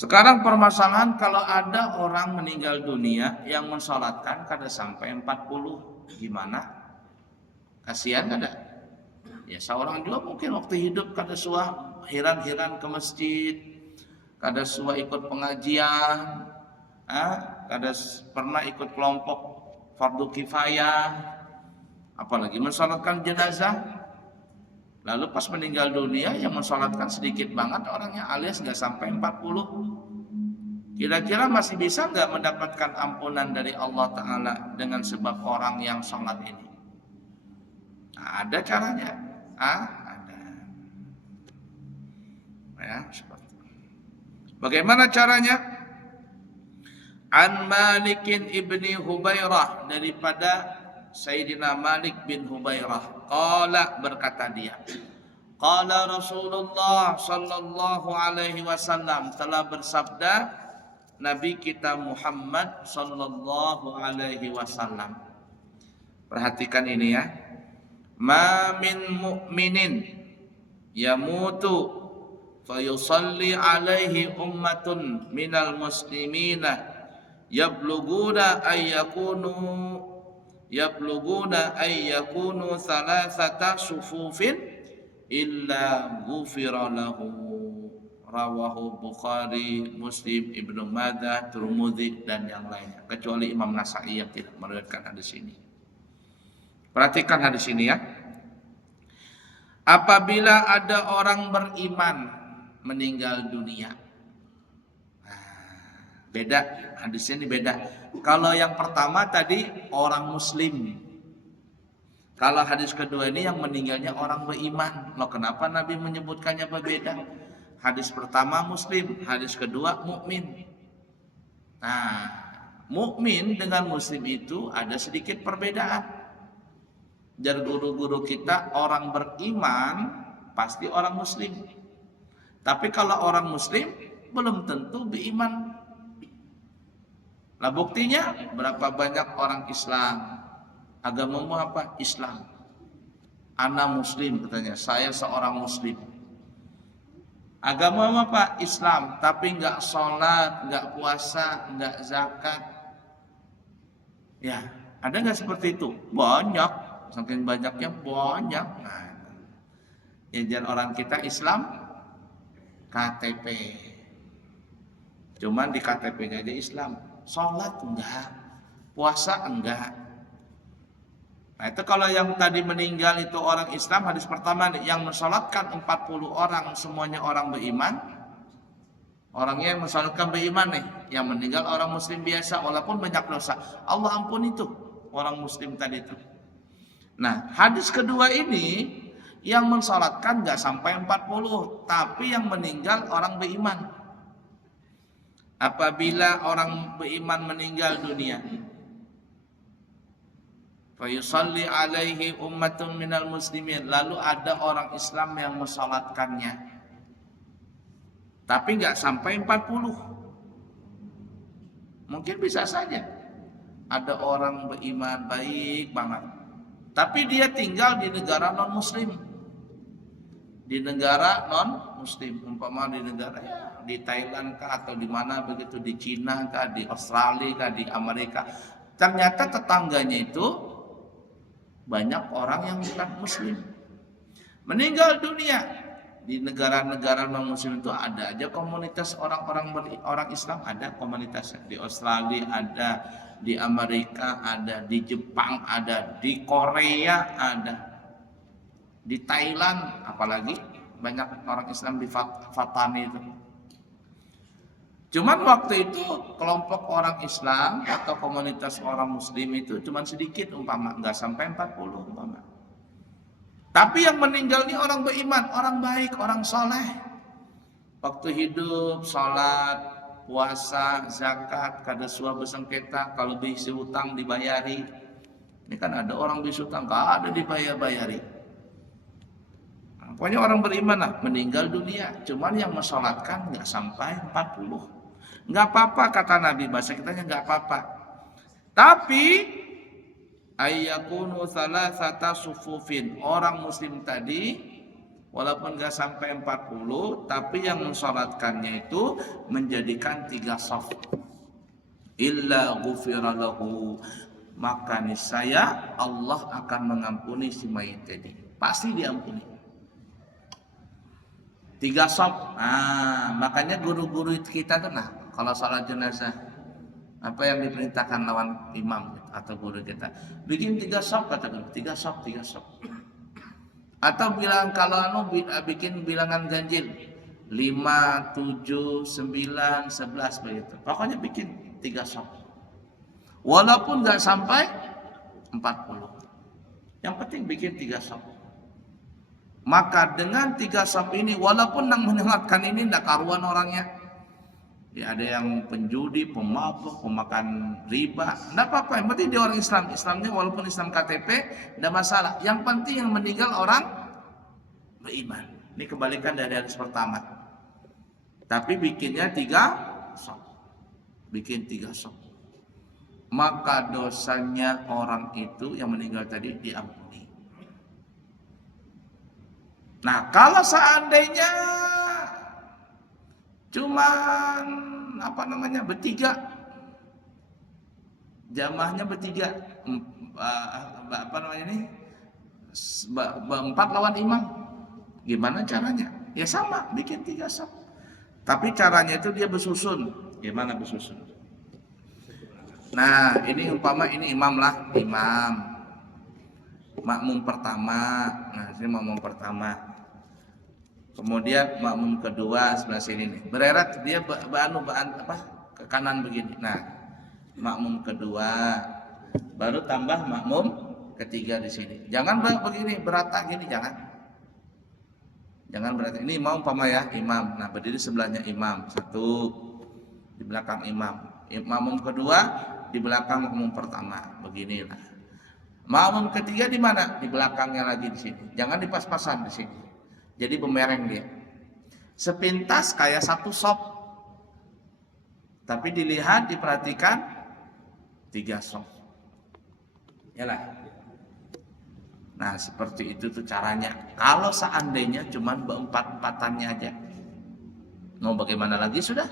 Sekarang permasalahan kalau ada orang meninggal dunia yang mensolatkan kada sampai 40, gimana? Kasihan kada? Ya seorang juga mungkin waktu hidup kada suah hiran-hiran ke masjid, kada suah ikut pengajian, kada pernah ikut kelompok fardu kifayah, apalagi mensolatkan jenazah. Lalu pas meninggal dunia yang mensolatkan sedikit banget orangnya alias nggak sampai 40. Kira-kira masih bisa nggak mendapatkan ampunan dari Allah Ta'ala dengan sebab orang yang sholat ini? Nah, ada caranya. Ada. Ya, seperti itu. Bagaimana caranya? An Malikin ibni Hubairah, daripada Sayyidina Malik bin Hubairah. Qala, berkata dia, qala Rasulullah sallallahu alaihi wasallam, telah bersabda Nabi kita Muhammad sallallahu alaihi wasallam. Perhatikan ini ya. Ma min mu'minin yamutu fayusalli alaihi ummatun minal muslimina yabluguna ayyakunu thalathata sufufin illa ghufira lahu. Rawahu Bukhari, Muslim, Ibnu Majah, Tirmidzi dan yang lainnya, kecuali Imam Nasai yang tidak meriwayatkan hadis ini. Perhatikan hadis ini ya. Apabila ada orang beriman meninggal dunia. Beda, hadisnya ini beda. Kalau yang pertama tadi orang muslim. Kalau hadis kedua ini yang meninggalnya orang beriman. Loh, kenapa Nabi menyebutkannya berbeda? Hadis pertama muslim, hadis kedua mukmin. Nah, mukmin dengan muslim itu ada sedikit perbedaan. Dari guru-guru kita, orang beriman pasti orang muslim. Tapi kalau orang muslim belum tentu beriman. Nah, buktinya berapa banyak orang Islam. Agamamu apa? Islam. Ana muslim katanya, saya seorang muslim. Agama apa? Islam, tapi nggak sholat, nggak puasa, nggak zakat. Ya, ada nggak seperti itu? Banyak, saking banyaknya banyak. Nah, ya orang kita Islam KTP, cuman di KTP-nya aja Islam, sholat enggak, puasa enggak. Nah itu kalau yang tadi meninggal itu orang Islam, hadis pertama nih, yang mensalatkan 40 orang semuanya orang beriman. Orangnya yang mensalatkan beriman nih, yang meninggal orang muslim biasa walaupun banyak dosa, Allah ampun itu orang muslim tadi itu. Nah hadis kedua ini yang mensalatkan gak sampai 40, tapi yang meninggal orang beriman. Apabila orang beriman meninggal dunia, fayusalli alaihi ummatun minal muslimin, lalu ada orang Islam yang mensalatkannya, tapi nggak sampai 40. Mungkin bisa saja ada orang beriman baik banget, tapi dia tinggal di negara non muslim. Di negara non muslim, umpama di negara ya, di Thailand kah atau di mana begitu, di Cina kah, di Australia kah, di Amerika. Ternyata tetangganya itu banyak orang yang bukan muslim meninggal dunia. Di negara-negara non muslim itu ada aja komunitas orang Islam, ada komunitasnya. Di Australia ada, di Amerika ada, di Jepang ada, di Korea ada, di Thailand apalagi banyak orang Islam di Fatani itu. Cuman waktu itu kelompok orang Islam atau komunitas orang muslim itu cuman sedikit, umpama nggak sampai 40 umpama. Tapi yang meninggal ini orang beriman, orang baik, orang soleh. Waktu hidup sholat, puasa, zakat, kada suah bersengketa, kalau bisi utang dibayari. Ini kan ada orang bisi utang nggak ada dibayar-bayari. Nah, pokoknya orang beriman lah, meninggal dunia, cuman yang mensolatkan nggak sampai 40. Nggak apa-apa kata Nabi, bahasa kitanya nggak apa-apa. Tapi ayyakunu thalathata sufufin, orang muslim tadi Walaupun nggak sampai 40, tapi yang mensolatkannya itu menjadikan 3 shaf. Illa ghufira lahu, maka niscaya Allah akan mengampuni si mayit tadi. Pasti diampuni. 3 shaf. Nah, makanya guru-guru kita tuh kalau salat jenazah apa yang diperintahkan lawan imam atau guru kita, bikin 3 shaf, kata guru, 3 shaf, 3 shaf. Atau bilang kalau bikin bilangan ganjil 5, 7, 9, 11 begitu. Pokoknya bikin 3 shaf. Walaupun nggak sampai 40. Yang penting bikin 3 shaf. Maka dengan 3 shaf ini, walaupun yang menyelatkan ini tidak karuan orangnya, ya ada yang penjudi, pemabuk, pemakan riba, tidak apa-apa. Yang penting dia orang Islam. Islamnya walaupun Islam KTP, tidak masalah. Yang penting yang meninggal orang beriman. Ini kebalikan dari hadis pertama. Tapi bikinnya 3 shaf. Bikin 3 shaf. Maka dosanya orang itu yang meninggal tadi diampuni. Nah, kalau seandainya cuman bertiga, jamaahnya bertiga, 4 lawan imam, gimana caranya? Ya sama, bikin 3 shaf. Tapi caranya itu dia bersusun. Gimana bersusun? Nah, ini umpama ini imam lah, imam makmum pertama. Nah, ini makmum pertama. Kemudian makmum kedua sebelah sini nih. Bererat dia ke kanan begini. Nah, makmum kedua, baru tambah makmum ketiga di sini. Jangan begini berata gini, jangan. Jangan berata. Ini mau umpama ya, imam. Nah, berdiri sebelahnya imam. Satu di belakang imam. Makmum kedua di belakang makmum pertama. Beginilah. Makmum ketiga di mana? Di belakangnya lagi di sini. Jangan dipas-pasan di sini. Jadi bemereng dia. Sepintas kayak 1 shaf. Tapi dilihat, diperhatikan 3 shaf. Yalah. Nah, seperti itu tuh caranya. Kalau seandainya cuman berempat-empatannya aja. Mau bagaimana lagi sudah?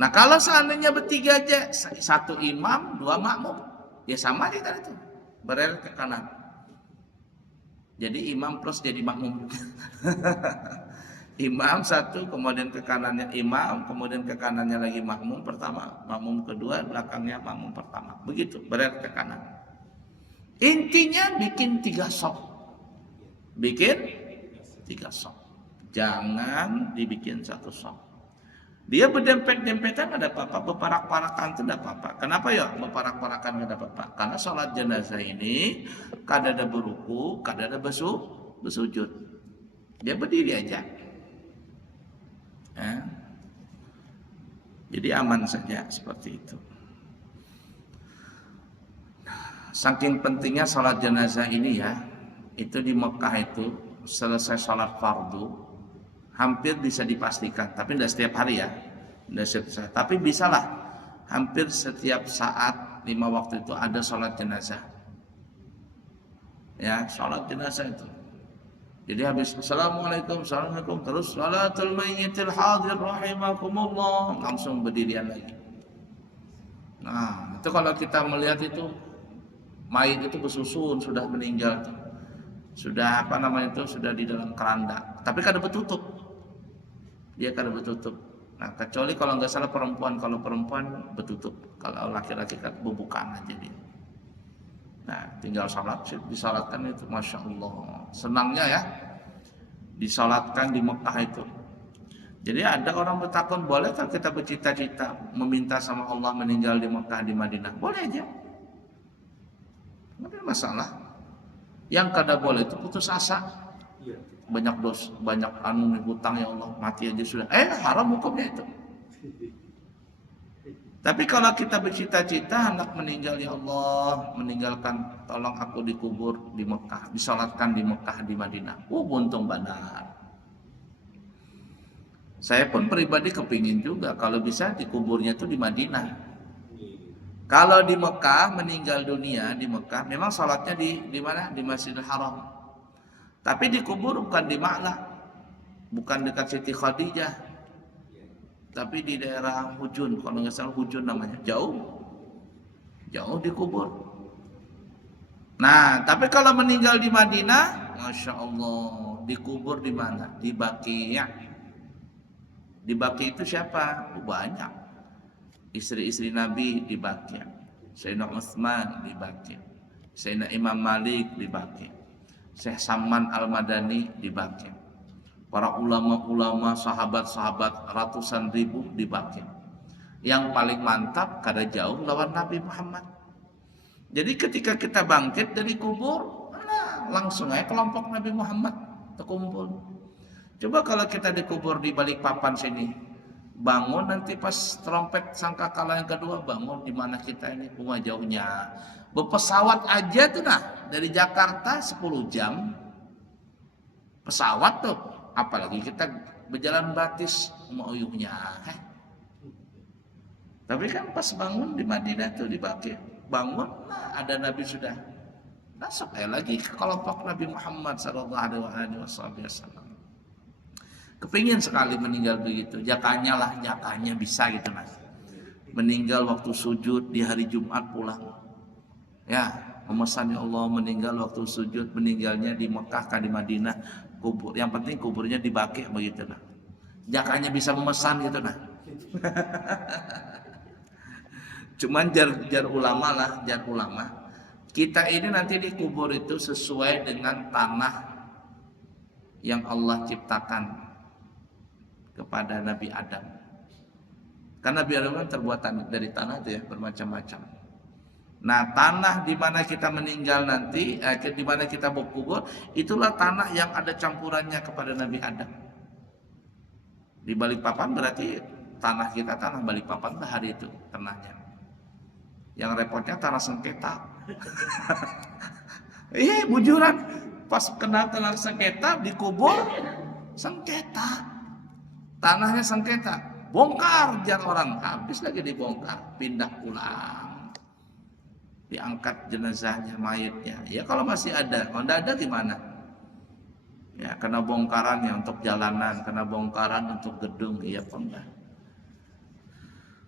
Nah, kalau seandainya bertiga aja, 1 imam, 2 makmum, ya sama aja tadi tuh. Bererat ke kanan. Jadi imam plus jadi makmum. Imam 1, kemudian ke kanannya imam, kemudian ke kanannya lagi makmum pertama, makmum kedua, belakangnya makmum pertama. Begitu, bererat ke kanan. Intinya bikin 3 shaf. Bikin 3 shaf. Jangan dibikin 1 shaf. Dia berdempet-dempetan ada apa-apa, berparak-parakan itu tidak apa-apa. Kenapa ya berparak-parakan tidak apa-apa? Karena sholat jenazah ini kada ada beruku, kada ada bersujud. Dia berdiri aja. Jadi aman saja seperti itu. Saking pentingnya sholat jenazah ini ya, itu di Mekah itu selesai sholat fardu hampir bisa dipastikan, tapi tidak setiap hari ya, tidak setiap saat. Tapi bisalah hampir setiap saat 5 waktu itu ada sholat jenazah. Ya, sholat jenazah itu. Jadi habis assalamualaikum, assalamualaikum, terus sholatul mayyitil hadir rahimakumullah, langsung berdirian lagi. Nah, itu kalau kita melihat itu mayit itu bersusun sudah meninggal, sudah sudah di dalam keranda, tapi kada bertutup. Dia kada bertutup. Nah, kecuali kalau nggak salah perempuan, kalau perempuan bertutup, kalau laki-laki kan bubukan aja dia. Nah, tinggal sholat, disolatkan itu, masya Allah, senangnya ya, disolatkan di Mekah itu. Jadi ada orang bertakun, bolehkah kita bercita-cita meminta sama Allah meninggal di Mekah, di Madinah? Boleh aja, nggak ada masalah. Yang kada boleh itu putus asa. Banyak dosa, banyak hutang ya Allah, mati aja sudah. Haram hukumnya itu. Tapi kalau kita bercita-cita hendak meninggal ya Allah, meninggalkan, tolong aku dikubur di Mekah, disolatkan di Mekah, di Madinah. Buntung benar. Saya pun pribadi kepingin juga kalau bisa dikuburnya itu di Madinah. Kalau di Mekah meninggal dunia di Mekah, memang sholatnya di mana? Di Masjidil Haram. Tapi dikubur bukan di Ma'la, bukan dekat Siti Khadijah, tapi di daerah Hujun, kalau nggak salah Hujun namanya, jauh dikubur. Nah, tapi kalau meninggal di Madinah, Masya Allah, dikubur di mana? Di Baqi'. Di Baqi' itu siapa? Banyak. Istri-istri Nabi di Baqi'. Sayyidina Utsman di Baqi'. Sayyidina Imam Malik di Baqi'. Syekh Saman Al-Madani di Baqi'. Para ulama-ulama, sahabat-sahabat ratusan ribu di Baqi'. Yang paling mantap kada jauh lawan Nabi Muhammad. Jadi ketika kita bangkit dari kubur, nah, langsung aja kelompok Nabi Muhammad terkumpul. Coba kalau kita dikubur di balik papan sini, bangun nanti pas trompet sangkakala yang kedua, bangun di mana kita ini, bunga jauhnya. Berpesawat aja tuh nah, dari Jakarta 10 jam pesawat tuh, apalagi kita berjalan batis mau uyuhnya. Tapi kan pas bangun di Madinah tuh di Baqi', bangun, nah ada Nabi sudah. Nah sampai lagi ke kelompok Nabi Muhammad sallallahu alaihi wasallam. Kepingin sekali meninggal begitu, jakanya bisa gitu mas. Meninggal waktu sujud di hari Jumat pulang. Ya, memesan ya Allah meninggal waktu sujud, meninggalnya di Mekah kah di Madinah, kubur. Yang penting kuburnya di Baqi' begitu nah. Jakanya bisa memesan gitu nah. Cuman jar ulama, kita ini nanti dikubur itu sesuai dengan tanah yang Allah ciptakan kepada Nabi Adam. Karena Nabi Adam terbuat dari tanah itu ya, bermacam-macam. Nah, tanah di mana kita meninggal nanti, di mana kita berkubur, itulah tanah yang ada campurannya kepada Nabi Adam. Di Balikpapan berarti tanah kita, tanah Balikpapan hari itu tanahnya. Yang repotnya tanah sengketa. Bujuran. Pas kena tanah sengketa dikubur sengketa. Tanahnya sengketa. Bongkar jar orang, habis lagi dibongkar, pindah pulang. Diangkat jenazahnya, mayatnya. Ya kalau masih ada, kalau tidak ada gimana? Ya kena bongkarannya untuk jalanan, kena bongkaran untuk gedung, iya enggak.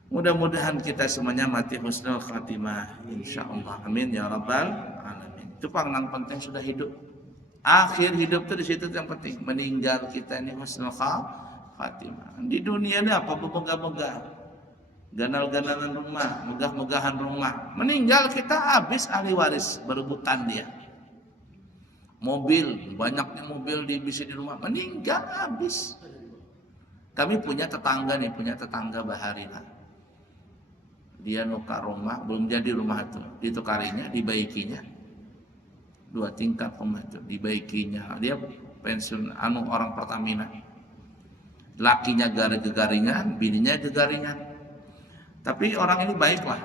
Mudah-mudahan kita semuanya mati husnul khatimah, insyaallah. Amin ya rabbal alamin. Itu yang penting sudah hidup. Akhir hidup itu di situ yang penting. Meninggal kita ini husnul khatimah. Di dunia ini apa megah-megah, ganal-ganalan rumah, megah-megahan rumah. Meninggal kita habis ahli waris berebutan dia. Mobil, banyaknya mobil bisa di rumah. Meninggal habis. Kami punya tetangga Baharina. Dia nukar rumah, belum jadi rumah itu, ditukarinya, dibaikinya 2 tingkat rumah itu, dibaikinya. Dia pensiun orang Pertamina. Lakinya gegaringan, bininya gegaringan. Tapi orang ini baik lah.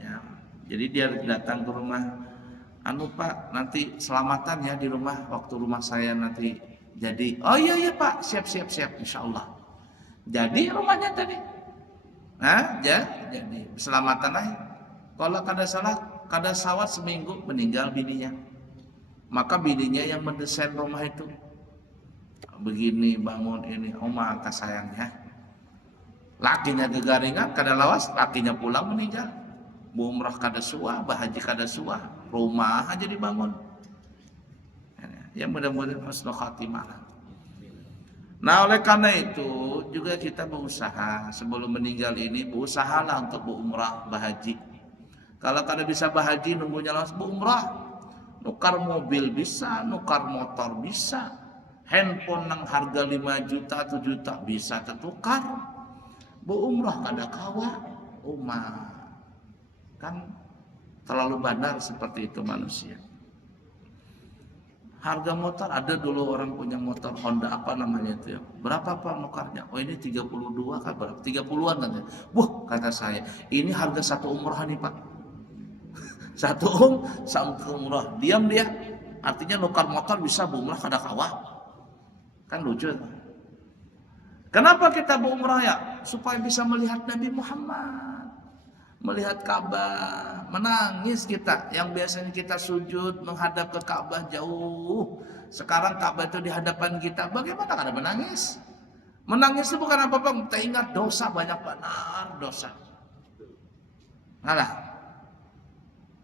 Ya. Jadi dia datang ke rumah, Pak, nanti selamatan ya di rumah, waktu rumah saya nanti jadi. Oh iya Pak, siap, insya Allah. Jadi rumahnya tadi. Nah, jadi selamatan lah. Kalau kada sawat seminggu meninggal bininya. Maka bininya yang mendesain rumah itu. Begini bangun ini, oma sayangnya. Lakinya gegaringan, kada lawas, lakinya pulang meninggal. Umrah kada suah, bahaji kada suah, rumah aja dibangun. Ya mudah-mudahan husnul khatimah. Nah oleh karena itu juga kita berusaha sebelum meninggal ini, berusahalah untuk berumrah, berhaji. Kalau kada bisa berhaji nunggunya langsung berumrah. Nukar mobil bisa, nukar motor bisa, handphone yang harga 5 juta, 7 juta bisa tertukar. Berumrah kada kawa, kan terlalu bandar seperti itu manusia. Harga motor, ada dulu orang punya motor Honda apa namanya itu ya. Berapa Pak nukarnya? Oh ini 32 kan berapa? 30-an kan. Wah kata saya, ini harga satu umrah nih Pak. satu umrah. Diam dia. Artinya nukar motor bisa berumrah kada kawah. Kan lucu. Kenapa kita berumrah ya? Supaya bisa melihat Nabi Muhammad. Melihat Ka'bah, menangis kita yang biasanya kita sujud menghadap ke Ka'bah jauh, Sekarang Ka'bah itu di hadapan kita, bagaimana kada menangis? Menangis itu bukan apa-apa, kita ingat dosa banyak benar dosa. Ngalah.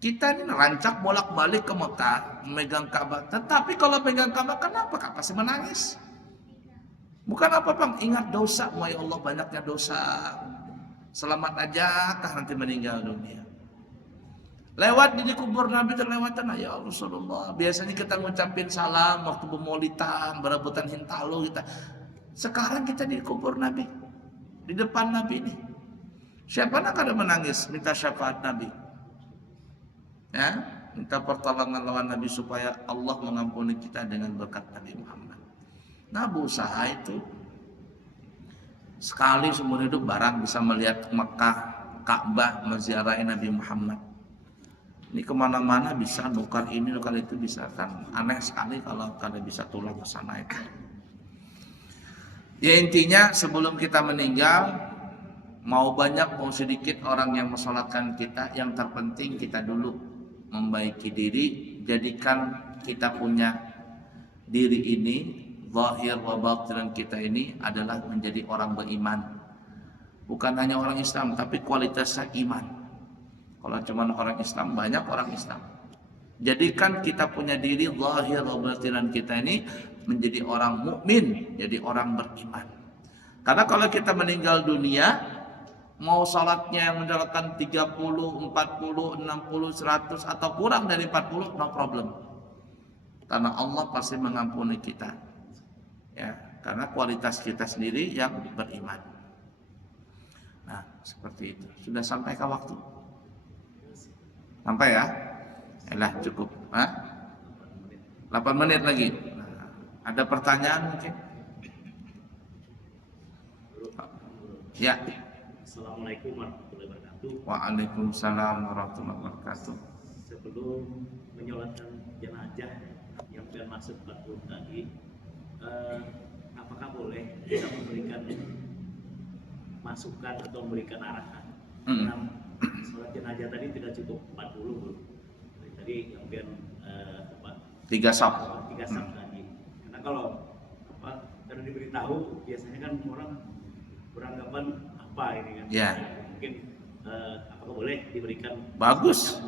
Kita ini rancak bolak-balik ke Mekah, memegang Ka'bah. Tetapi kalau pegang Ka'bah, kenapa pasti menangis? Bukan apa-apa, ingat dosa. Wahai Allah, banyaknya dosa. Selamat aja kah nanti meninggal dunia. Lewat di kubur Nabi terlewatan ya Rasulullah. Biasanya kita ngucapin salam waktu bermaulidan, berebutan hintalu kita. Sekarang kita di kubur Nabi, di depan Nabi ini. Siapa nak ada menangis minta syafaat Nabi? Ya, minta pertolongan lawan Nabi supaya Allah mengampuni kita dengan berkat Nabi Muhammad. Nah, berusaha itu sekali seumur hidup barang bisa melihat Mekah, Ka'bah, menziarahi Nabi Muhammad. Ini kemana-mana bisa, nukar ini, nukar itu bisa, kan aneh sekali kalau kalian bisa tulang ke sana itu. Ya intinya sebelum kita meninggal, mau banyak mau sedikit orang yang mensolatkan kita, yang terpenting kita dulu membaiki diri, jadikan kita punya diri ini, zahir wa batin kita ini adalah menjadi orang beriman. Bukan hanya orang Islam, tapi kualitasnya iman. Kalau cuma orang Islam, banyak orang Islam. Jadikan kita punya diri zahir wa batin kita ini menjadi orang mukmin, jadi orang beriman. Karena kalau kita meninggal dunia, mau salatnya yang menjalankan 30, 40, 60, 100 atau kurang dari 40, no problem. Karena Allah pasti mengampuni kita. Ya, karena kualitas kita sendiri yang beriman. Nah, seperti itu. Sudah sampai ke waktu? Sampai ya? Elah cukup. 8 menit lagi. Nah, ada pertanyaan mungkin? Ya. Assalamualaikum warahmatullahi wabarakatuh. Waalaikumsalam warahmatullahi wabarakatuh. Sebelum menyolatkan jenazah yang akan masuk 40 tadi, apakah boleh kita memberikan masukan atau memberikan arahan? Karena sholat jenazah tadi tidak cukup 40 bro. Tadi yang akan 3 saf. 3 saf tadi. Karena kalau karena diberitahu biasanya kan orang beranggapan apa ini kan? Ya. Mungkin apakah boleh diberikan Bagus.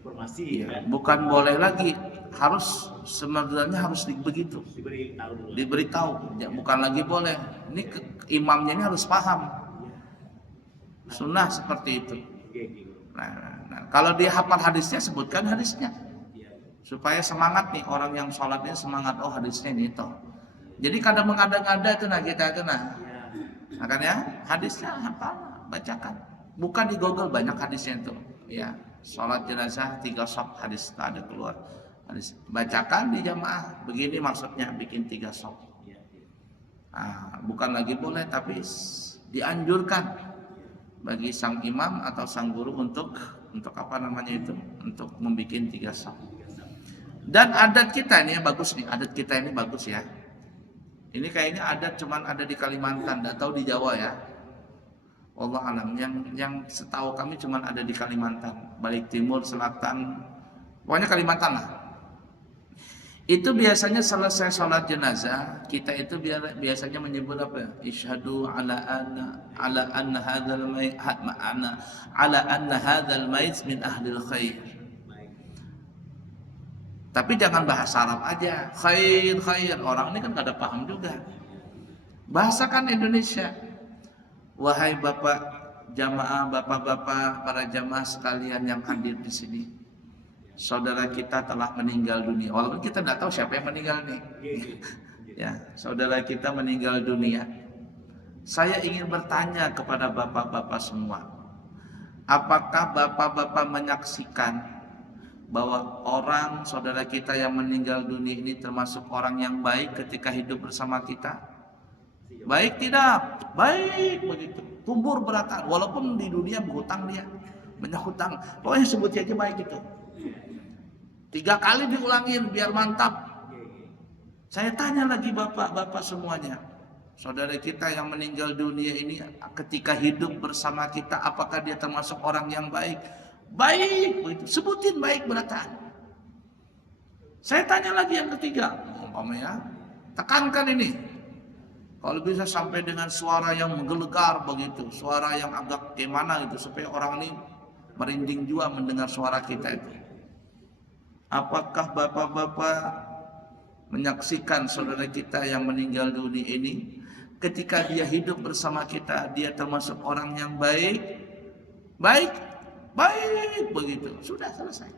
Informasi Ya, kan? bukan boleh lagi, harus sebenarnya harus begitu. Diberitahu dulu. Diberitahu, ya, bukan lagi boleh. Ini imamnya ini harus paham. Sunnah seperti itu. Nah, kalau dia hafal hadisnya, sebutkan hadisnya. Supaya semangat nih orang yang sholatnya semangat, oh hadisnya ini toh. Jadi kadang mengada-ngada itu nah kita itu nah. Makanya hadisnya hafal, bacakan. Bukan di Google banyak hadisnya itu. Ya, sholat jenazah 3 shaf hadis ada keluar. Hadis bacakan di jamaah. Begini maksudnya bikin 3 shaf. Nah, bukan lagi boleh tapi dianjurkan bagi sang imam atau sang guru untuk apa namanya itu, untuk membuat 3 shaf. Dan adat kita ini bagus nih, adat kita ini bagus ya. Ini kayaknya adat cuman ada di Kalimantan, enggak tahu di Jawa ya. Allah alam, yang setahu kami cuman ada di Kalimantan, balik timur, selatan, pokoknya Kalimantan lah. Itu biasanya selesai sholat jenazah, kita itu biasanya menyebut apa ya? Isyhadu ala anna hadzal mayit min ahlil khair. Tapi jangan bahasa Arab aja, khair. Orang ini kan gak ada paham juga. Bahasakan Indonesia. Wahai bapak jamaah, bapak-bapak, para jamaah sekalian yang hadir di sini, saudara kita telah meninggal dunia. Walaupun kita tidak tahu siapa yang meninggal nih. Ya, saudara kita meninggal dunia. Saya ingin bertanya kepada bapak-bapak semua, apakah bapak-bapak menyaksikan bahwa orang saudara kita yang meninggal dunia ini termasuk orang yang baik ketika hidup bersama kita? Baik tidak? Baik begitu. Tumbur beratan, walaupun di dunia berhutang dia, banyak hutang. Pokoknya sebut aja baik itu. 3 kali diulangin biar mantap. Saya tanya lagi bapak-bapak semuanya, saudara kita yang meninggal dunia ini ketika hidup bersama kita, apakah dia termasuk orang yang baik? Baik begitu. Sebutin baik beratan. Saya tanya lagi yang ketiga, umpamanya, tekankan ini. Kalau bisa sampai dengan suara yang menggelegar begitu, suara yang agak gimana gitu, supaya orang ini merinding juga mendengar suara kita itu. Apakah bapak-bapak menyaksikan saudara kita yang meninggal dunia ini, ketika dia hidup bersama kita, dia termasuk orang yang baik, baik, baik begitu, sudah selesai.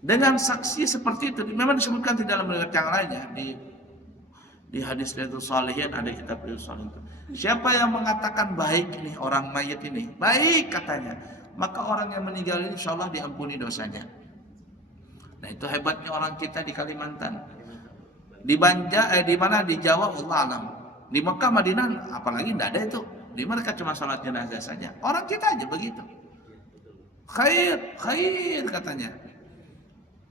Dengan saksi seperti itu, memang disebutkan di dalam riwayat yang lainnya di hadis Riyadhus Shalihin, ada kitab Riyadhus Shalihin. Siapa yang mengatakan baik ini orang mayit ini, baik katanya, maka orang yang meninggal ini insyaallah diampuni dosanya. Nah, itu hebatnya orang kita di Kalimantan. Di di mana di Jawa Allah alam. Di Mekah Madinah apalagi tidak ada itu. Di mereka cuma salat jenazah saja. Orang kita aja begitu. Khair, khair katanya.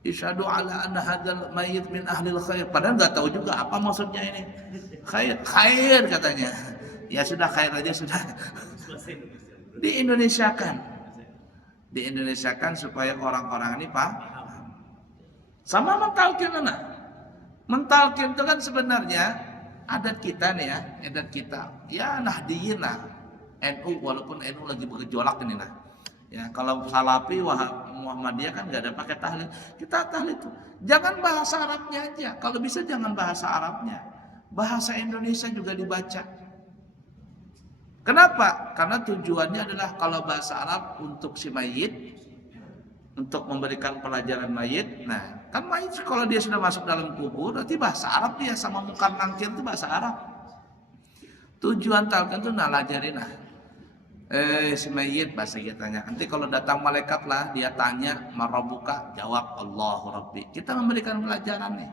Isyhadu ala anna hadzal mayyit min ahlil khair. Padahal nggak tahu juga apa maksudnya ini. Khair, khair katanya. Ya sudah khair aja sudah. Di Indonesia kan supaya orang-orang ini paham. Sama mentalkin anak. Mentalkin itu kan sebenarnya adat kita nih ya, adat kita. Ya Nahdiyin lah. NU, walaupun NU lagi bergejolak ini lah. Ya kalau Salafi, Muhammadiyah kan nggak ada pakai tahlil. Kita tahlil itu. Jangan bahasa Arabnya aja. Kalau bisa jangan bahasa Arabnya. Bahasa Indonesia juga dibaca. Kenapa? Karena tujuannya adalah kalau bahasa Arab untuk si mayit, untuk memberikan pelajaran mayit. Nah, kan mayit kalau dia sudah masuk dalam kubur, berarti bahasa Arab dia sama mungkar nangkir itu bahasa Arab. Tujuan talqin itu nalajarin lah. Si mayit bahasa kitanya. Nanti kalau datang malaikat lah, dia tanya, "Marabuka?" Jawab, "Allahu Rabbi." Kita memberikan pelajaran nih.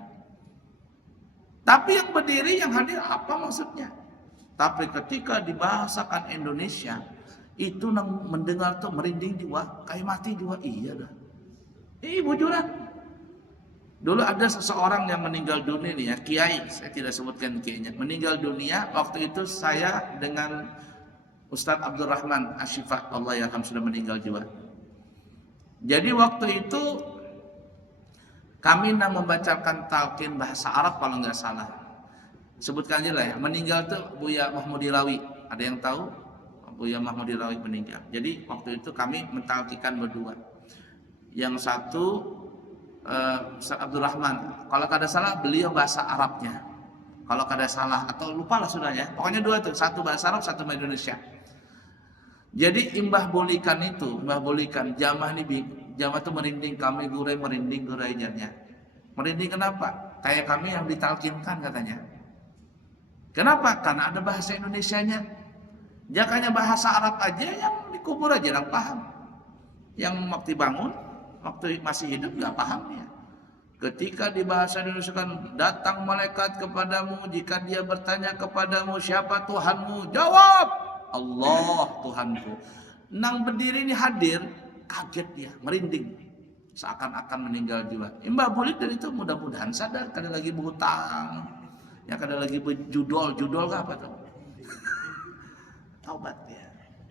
Tapi yang berdiri, yang hadir apa maksudnya? Tapi ketika dibahasakan Indonesia, itu nang mendengar tuh merinding jiwa, kayak mati jiwa. Iya dah. Bujuran. Dulu ada seseorang yang meninggal dunia nih ya, kiai, saya tidak sebutkan kiainya, meninggal dunia. Waktu itu saya dengan Ustadz Abdurrahman Asyifa, Allah yarham, sudah meninggal juga. Jadi waktu itu kami membacakan talqin bahasa Arab kalau nggak salah. Sebutkan aja lah ya, meninggal tuh Buya Mahmudi Rawi. Ada yang tahu? Buya Mahmudi Rawi meninggal. Jadi waktu itu kami mentalkikan berdua. Yang satu Ustaz Abdurrahman. Kalau kada salah beliau bahasa Arabnya. Kalau kada salah atau lupa lah sudah ya. Pokoknya dua tuh, satu bahasa Arab, satu bahasa Indonesia. Jadi imbah bolikan jamaah tuh merinding, kami merinding gurainya. Merinding kenapa? Kayak kami yang ditalkinkan katanya. Kenapa? Karena ada bahasa Indonesianya. Jangannya bahasa Arab aja yang dikubur aja yang paham. Yang waktu bangun, waktu masih hidup nggak paham ya. Ketika di bahasa Indonesia kan, datang malaikat kepadamu, jika dia bertanya kepadamu siapa Tuhanmu, jawab Allah Tuhanku. Nang berdiri ini hadir, kaget dia, merinding, seakan-akan meninggal juga. Mbah Bulit dari itu mudah-mudahan sadar, kada lagi berhutang, ya kada lagi berjudol apa tuh? Taubat ya.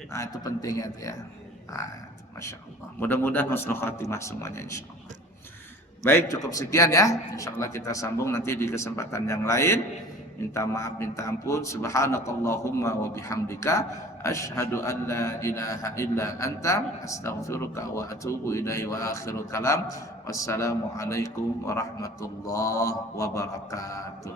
Nah itu pentingnya ya. Nah, Masya Allah. Mudah-mudahan husnul khatimah semuanya insya Allah. Baik, cukup sekian ya. Insya Allah kita sambung nanti di kesempatan yang lain. Minta maaf, minta ampun. Subhanakallahumma wa bihamdika asyhadu an la ilaha illa anta astaghfiruka wa atubu ilaihi wa akhirul kalam. Wassalamualaikum warahmatullahi wabarakatuh.